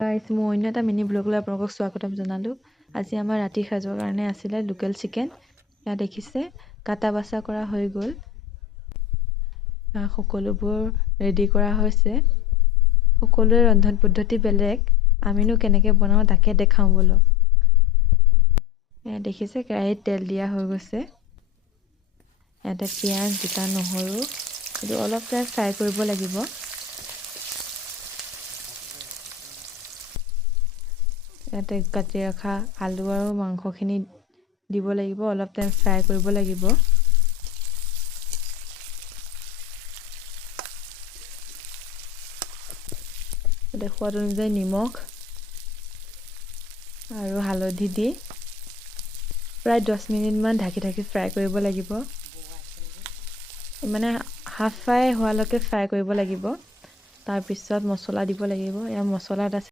গাইছ মই অন্য এটা মিনি ব্লগলৈ আপোনালোকক স্বাগতম জনালোঁ। আজি আমাৰ ৰাতি সাজৰ কাৰণে আছিলে লোকেল চিকেন। ইয়াত দেখিছে কাটা বাছা কৰা হৈ গ'ল। সকলোবোৰ ৰেডি কৰা হৈছে। সকলোৰে ৰন্ধন পদ্ধতি বেলেগ। আমিনো কেনেকৈ বনাওঁ তাকে দেখাওঁ বলক। দেখিছে কেৰাহীত তেল দিয়া হৈ গৈছে। ইয়াতে পিঁয়াজ, গোটা নহৰু এইটো অলপ টাইম ফ্ৰাই কৰিব লাগিব। ইয়াতে কাটি ৰখা আলু আৰু মাংসখিনি দিব লাগিব, অলপ টাইম ফ্ৰাই কৰিব লাগিব। ইয়াতে সোৱাদ অনুযায়ী নিমখ আৰু হালধি দি প্ৰায় 10 মিনিটমান ঢাকি ফ্ৰাই কৰিব লাগিব। মানে হাফ ফ্ৰাই হোৱালৈকে ফ্ৰাই কৰিব লাগিব। তাৰপিছত মছলা দিব লাগিব। ইয়াৰ মছলাত আছে